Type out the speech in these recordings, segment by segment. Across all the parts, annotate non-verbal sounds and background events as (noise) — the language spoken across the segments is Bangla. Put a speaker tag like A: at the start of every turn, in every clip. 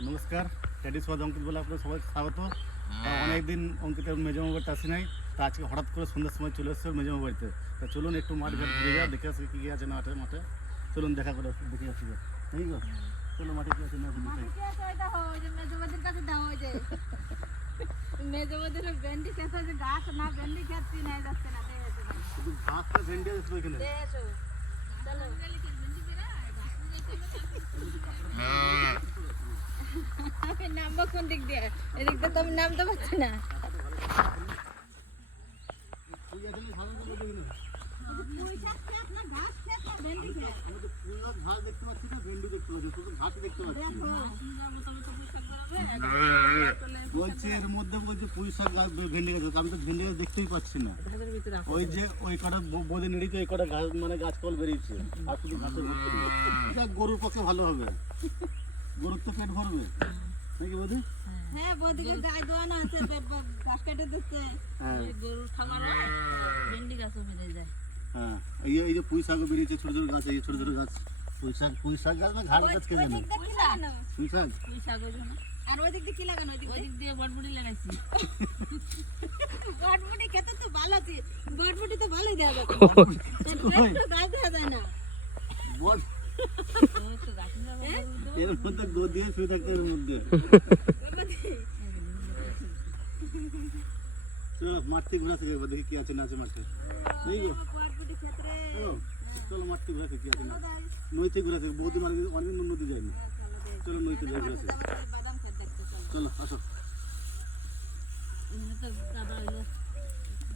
A: নমস্কার ট্যাডিস ওয়াদ অঙ্কিত বলে আপনার সবাই স্বাগত। তা অনেকদিন অঙ্কিতের মেজমা বাড়িতে আসি নাই তা আজকে হঠাৎ করে সন্ধ্যার সময় চলে এসছে মেজমা বাড়িতে। তা চলুন একটু মাঠ ঘাট ঘুরে যা দেখে আসি কী কী আছে না আছে মাঠে। চলুন দেখা করে আসি, দেখে আসি। ঠিক আছে চলো মাঠে কী আছে না আছে দেখাই। শুধু ঘাসটা ভেন্ডি আছে ওইখানে
B: নামবো কোন দিক দিয়ে এদিক দিয়ে তো আমি নামতে না
A: তুই এখানে? সাধারণ কথা না। আমি তো পুরো ঘাস দেখতে পাচ্ছি না। ভেন্ডি এর মধ্যে বলছে পুঁই শাক গাছ ভেন্ডি গাছ আমি তো ভেন্ডি গাছ দেখতেই পাচ্ছি না। ওই যে ওই কটা নেড়িতে ওই কটা ঘাস মানে গাছ কল বেরিয়েছে। আর শুধু। এটা গরুর পক্ষে ভালো হবে। গরুর তো পেট ভরবে। নাকি বোধে
B: হ্যাঁ বদিকে গায়ে দোয়ানো আছে ঘাস কেটে দিচ্ছে।
A: হ্যাঁ।
B: গরুর খাবার ভেন্ডি গাছও বেড়ে যায়।
A: হ্যাঁ এই এই যে পুঁই শাকও বেরিয়েছে ছোট ছোট গাছ এই ছোট ছোট গাছ। পুঁই শাক পুঁই শাক গাছ না ঘাস গাছ কে জানে? পুঁই শাক।
B: পুঁই শাক ওই জন্য। আর ওই দিক দিয়ে কি লাগানো? ওই দিক দিয়ে বটবুটি লাগাইছি। বটবুটি খেতে তো ভালো আছে। বটবুটি তো ভালোই দেওয়া যাবে (laughs) গাছ দেওয়া যায় না।
A: এর মধ্যে গো দিয়ে শুয়ে থাকতে এর মধ্যে। চলো থেকে ঘুরে একবার দেখি কি আছে না আছে মাঠে। এই গো
B: বটবুটি ক্ষেত্রে
A: ও, থেকে ঘুরে কি আছে না আছে। নই থেকে ঘুরে আসি বহুদিন মানে অনেকদিন নদী যায়নি। চলো নই থেকে ঘুরে
B: দেখতে চলো
A: চলো আসো।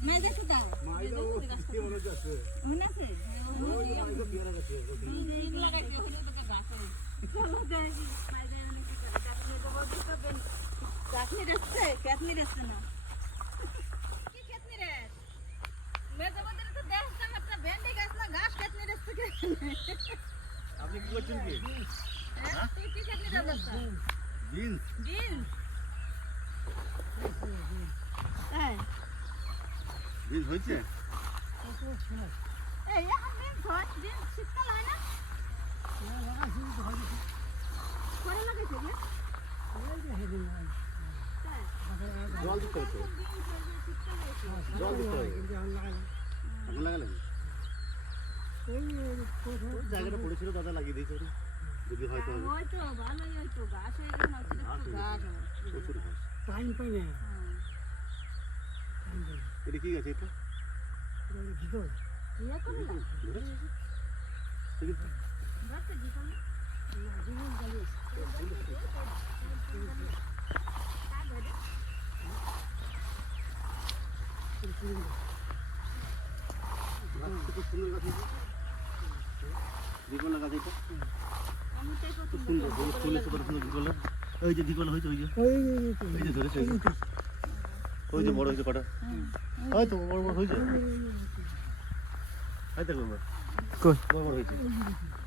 B: মেজে তো দাও। মনে আছে চাটনি রাখছে কেতনি রাখছে না কি কেতনি রে মেজে মধ্যে তো দেখতাম একটা ভেন্ডি গাছ না ঘাস কেতনি রাখছে
A: আপনি কি করছেন কি? বিনস
B: হ্যাঁ?
A: বিনস হয়েছে?
B: এই এখন ডিম হয়। ডিম শীতকাল হয় না?
A: জল দিতে হতো জল দিতে হবে এখন লাগালেন জায়গাটা পড়েছিল দাদা লাগিয়ে দিয়েছে। যদি হয়তো হবে
B: ওই তো ভালোই ওই তো ঘাস হয়ে গেছে
A: হয়ে
B: ঘাস হবে
A: প্রচুর ঘাস
C: টাইম পাই না
A: এটা কি গাছ হয়েছে। গাছ এটা
B: আমি তাই
A: ওই যে দিগলা হয়েছে ওই যে
C: ওই
A: ওই যে ধরেছে ওই যে। বড় হয়েছে কটা হয়তো বড় বড় হয়েছে হাই দেখো বড় বড় হয়েছে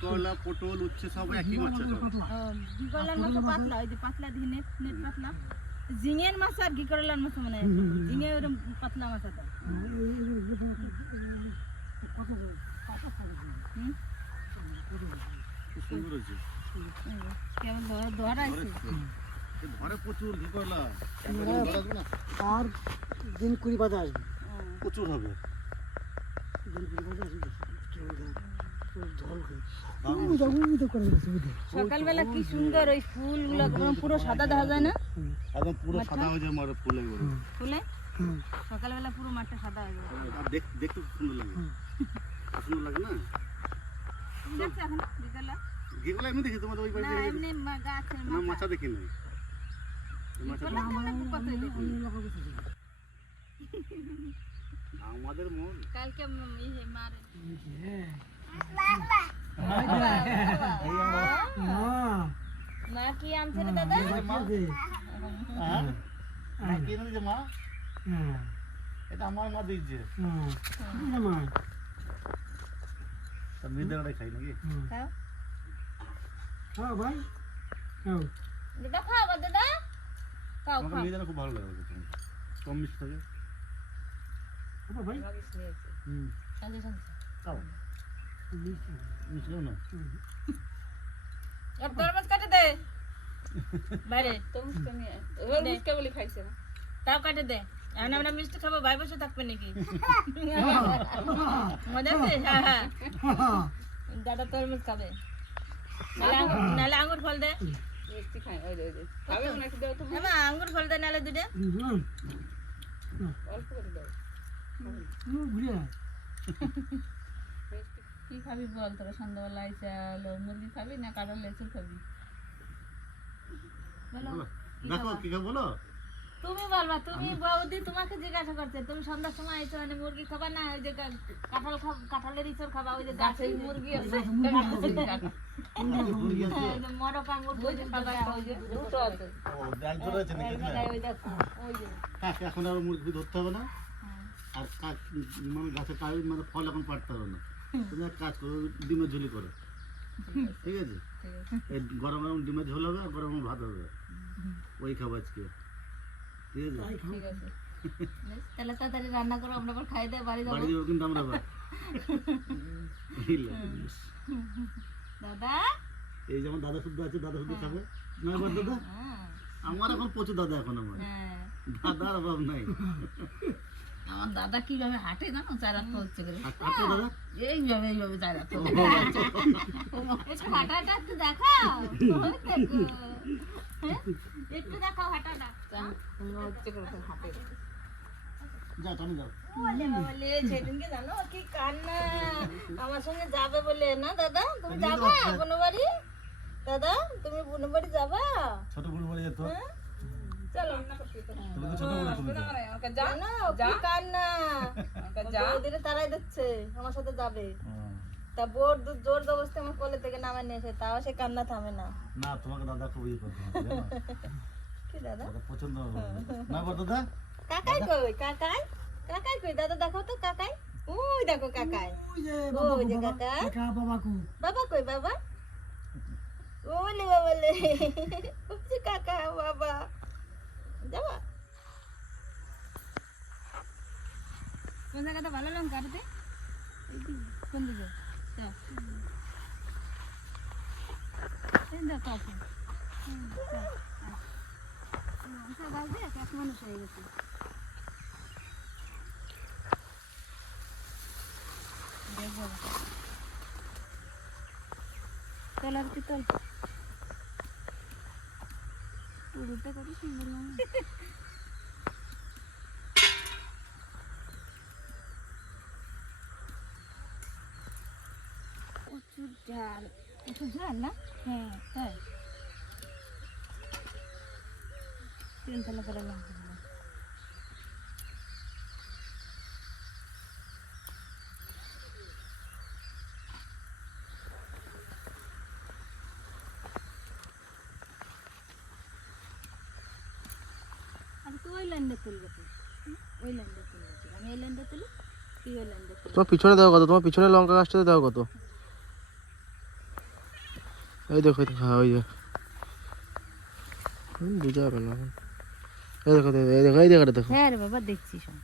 B: করলা পটল
A: উচ্ছে সব একই মাছ আছে
B: করলার মাছ পাতলা ওই যে পাতলা দিয়ে নেট নেট পাতলা। ঝিঙের মাছ আর ঘি মাছ মানে ঝিঙে ওরকম পাতলা মাছ আছে।
A: সুন্দর হয়েছে।
B: কেমন ধর- ধরাইছে
A: ঘরে প্রচুর ঘি করলা ধরা না।
C: আর দিন কুড়ি আসবে।
A: প্রচুর হবে।
B: সকালবেলা কি সুন্দর ওই ফুলগুলো একদম পুরো সাদা দেখা যায় না?
A: একদম পুরো সাদা হয়ে যায় মারে ফুলে
B: ফুলে? সকালবেলা পুরো মাঠটা সাদা হয়ে যায়।
A: আর দেখ দেখতে খুব সুন্দর লাগে। সুন্দর লাগে না?
B: তুমি দেখছ এখন বিকালে?
A: ঘি এমনি দেখি তোমাদের ওই
B: না এমনি গাছের
A: না মাছা দেখি নাই। মাছা
B: বিকালে তো অনেক কতই দেখি।
A: আমাদের মন।
B: কালকে ইয়ে মার।
C: হ্যাঁ
B: না নামছে রে দাদা?
A: হ্যাঁ মা কে এনে দিয়েছে মা এটা আমার মা দিয়েছে।
C: আমার
A: তা মিহিদানাটাই খাই নাকি
B: খাও
C: ভাই খাও
B: দাদা। খাও দাদা খাও। খাও
A: মিহিদানা খুব ভালো লাগে। কম মিষ্টি থাকে?
C: ভাই।
A: হুম। খাও
C: মিষ্টি।
A: মিষ্টি খাও না
C: হুম।
B: আর তরমুজ কাটে দে। বাইরে। তাও কাটে দে। এখন আমরা মিষ্টি খাব ভাই বসে থাকবে নাকি? (laughs) মজা আছে? হ্যাঁ হ্যাঁ। দাদা তরমুজ খাবে। নালে আঙ্গুর- ফল দে। হ্যাঁ আঙ্গুর ফল দে নালে দুটো।
C: হুম। হুম, ঘুরে
D: কি খাবি বল? তোরা সন্ধ্যাবেলায় চাল মুরগি খাবি না কাঁঠাল লেচুর খাবি।
A: দেখো কি বলো?
B: তুমি বলবা তুমি বৌদি তোমাকে জিজ্ঞাসা করছে তুমি সন্ধ্যার সময় আইছো মানে মুরগি খাবা না ওই যে কাঁঠাল কাঁঠালের ইচড় খাবা? ওই যে গাছের মুরগি আছে। মরক আঙ্গুর বসে খাবা ওই যে দুটো আছে।
A: ও ব্যাগ ধরে আছে নাকি
B: ওই দেখো ওই যে।
A: কাক এখন আর মুরগি ধরতে হবে না? আর কাক মানে গাছে কাজ মানে ফল এখন পাড়তে হবে না। তুমি এক কাজ করো ডিমের ঝুলি করো। ঠিক আছে? এই গরম গরম ডিমের ঝোল হবে আর গরম ভাত হবে। ওই খাব আজকে। ঠিক আছে?
B: তাহলে তাড়াতাড়ি রান্না করো আমরা আবার খাই দিয়ে বাড়ি যাব
A: বাড়ি যাব। কিন্তু আমরা আবার।
B: দাদা?
A: এই যেমন দাদা শুদ্ধ আছে দাদা শুদ্ধ খাবে? না এবার দাদা?
B: হ্যাঁ।
A: আমার এখন প্রচুর দাদা এখন আমার।
B: হ্যাঁ।
A: দাদার অভাব নাই।
D: আমার দাদা কীভাবে হাঁটে জানো? চার হাত হচ্ছে করে। এইভাবে এইভাবে চার হাত
B: একটু হাঁটা হাঁটা একটু দেখাও। দেখো। হ্যাঁ? একটু দেখাও হাঁটাটা।
D: হচ্ছে করে হাঁটে
A: যাও। তুমি যাও।
B: বলে বলে সেদিনকে জানো কি কান্না? আমার সঙ্গে যাবে বলে না দাদা? তুমি যাবা কোনো বাড়ি দাদা তুমি বোনো বাড়ি যাবা?
A: ছোট বুড়ো বাড়ি যেত
B: তারাই দিচ্ছে আমার সাথে যাবে তা বোর জোর জবরদস্তি আমার কোলে থেকে নামে নিয়ে এসে তাও সে কান্না থামে না
A: না তোমাকে দাদা খুব ইয়ে করতে
B: কি দাদা
A: দাদা পছন্দ না বল দাদা
B: কাকাই কই কাকাই কাকাই কই দাদা দেখো তো কাকাই ওই দেখো কাকাই
C: ওই যে
B: ওই যে
C: বাবা
B: কাকা
C: কাকা
B: বাবা কই বাবা ওলে বাবা লে কাকা বাবা যাবা কোন জায়গাটা ভালো লঙ্কা আরতে কোন দিকে যাও এই দেখো আপনি লঙ্কা গাছ দিয়ে এক মানুষ হয়ে গেছে দেখো চল পুরোটা কত সুন্দর লাগে। প্রচুর ঝাল। প্রচুর ঝাল না? হ্যাঁ তাই। তিন তলা করে লঙ্কা দিলাম। আমি তো ওই লাইনটা তুলবো ওই লাইনটা তুলবো আমি এই লাইনটা তুলি তুই ওই লাইনটা তুলি।
E: তোমার পিছনে দাও কত তোমার পিছনে লঙ্কা গাছটাতে দাও কত। এই দেখো হ্যাঁ ওই যে বুঝা যাবে না। এই দেখো এই দেখো এই জায়গাটা দেখো
B: হ্যাঁ রে বাবা দেখছি শোন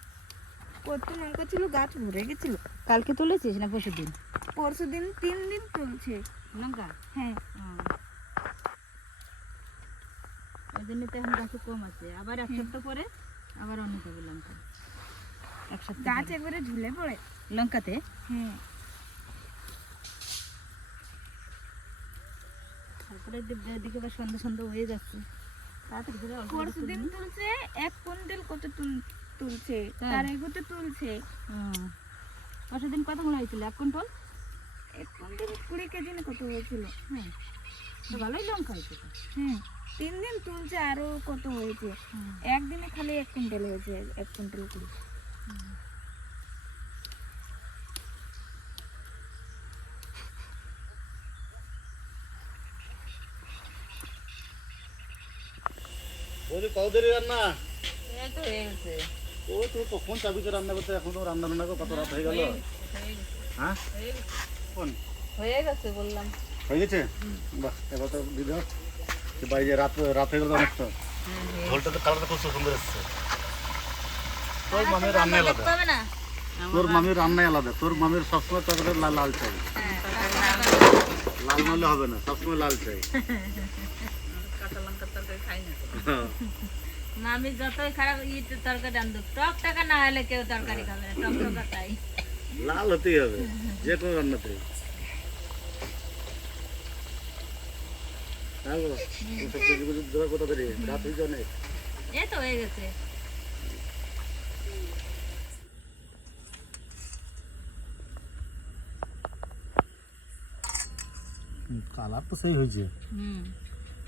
F: কত লঙ্কা ছিল গাছ ভরে গেছিল।
B: কালকে তুলেছিস না পরশু দিন
F: পরশু দিন তিন দিন তুলছে।
B: লঙ্কা?
F: হ্যাঁ।
B: ওই জন্য তো এখন গাছে কম আছে। আবার এক সপ্তাহ পরে আবার অনেক হবে লঙ্কা। এক সপ্তাহ
F: গাছ একবারে ঝুলে পড়ে।
B: লঙ্কাতে?
F: হ্যাঁ
B: তারপরে দে- দিকে সন্ধ্যা সন্ধ্যা হয়ে যাচ্ছে। তাড়াতাড়ি করে অল্প
F: পরশু দিন তুলছে এক কুইন্টাল কত তুলছে?
B: হ্যাঁ।
F: তার এগুতে তুলছে।
B: পরশু দিন কতগুলো হয়েছিল? এক কুইন্টল?
F: এক কুইন্টাল কুড়ি কেজি না কত হয়েছিল?
B: হ্যাঁ। তো ভালোই লঙ্কা হয়েছে তো।
F: হ্যাঁ তিন দিন তুলছে আরও কত হয়েছে? একদিনে খালি এক কুইন্টাল হয়েছে এক কুইন্টাল
A: কত রান্না?
D: এই তো হয়ে গেছে।
A: ও তুমি কখন রান্না করতে এখনও রান্না বান্না করে কত রাত হয়ে গেল?
D: হ্যাঁ
A: হয়ে কোন?
D: হয়ে গেছে বললাম।
A: হয়ে গেছে? বাহ এবার তো দিদি বাড়ি যে রাত রাত হয়ে গেল তো অনেক তো ঝোলটা তো কালারটা খুব সুন্দর এসছে। তোর মামির রান্না আলাদা। তোর মামির রান্নাই আলাদা। তোর মামির সবসময় তরকারি লাল লাল চাই। লাল নলে হবে না সবসময় লাল চাই।
D: কাঁচা লঙ্কার তরকারি খাই না তো।
F: মামি যতই খারাপ তরকারি আনতো টক টাকা না হলে কেউ তরকারি খাবে না টক টাকাটাই
A: লাল হতেই হবে যে কোনো রান্নাতে হ্যাঁ গো কোথা
F: তো হয়ে গেছে।
A: কালার তো সেই হয়েছে।
F: হুম।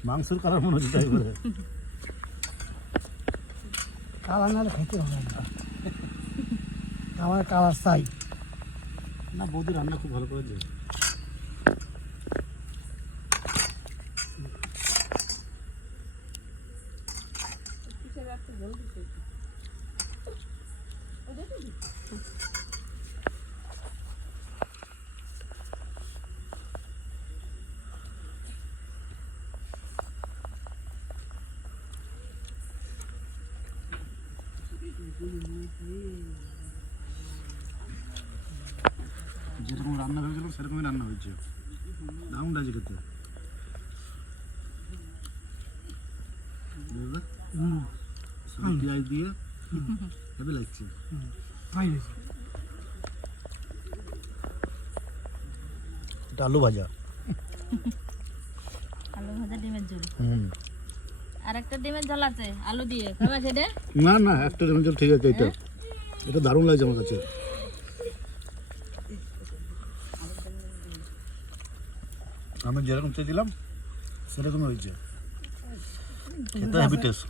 A: মাংসের কালার মনে হচ্ছে তাই করে
C: কালার নাহলে খেতে হবে না। আমার কালার চাই
A: না বৌদি রান্না খুব ভালো করেছে। যেরকম রান্না ভেবেছিলাম সেরকমই রান্না হয়েছে। দারুণ লাগছে খেতে। পেঁয়াজ দিয়ে হেভি লাগছে। আলু ভাজা।
F: আলু ভাজা ডিমের ঝোল।
A: হুম।
F: আর একটা ডিমের ঝোল আছে আলু দিয়ে। খাবে সেটা?
A: না না একটা রেঞ্জেল ঠিক আছে এটা এটা দারুণ লাগছে আমার কাছে। আমি যেরকম চেয়েছিলাম সেরকম হয়েছে। খেতে টেস্ট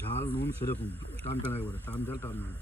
A: ঝাল নুন সেরকম। টান টান একবারে। টান ঝাল টান নুন।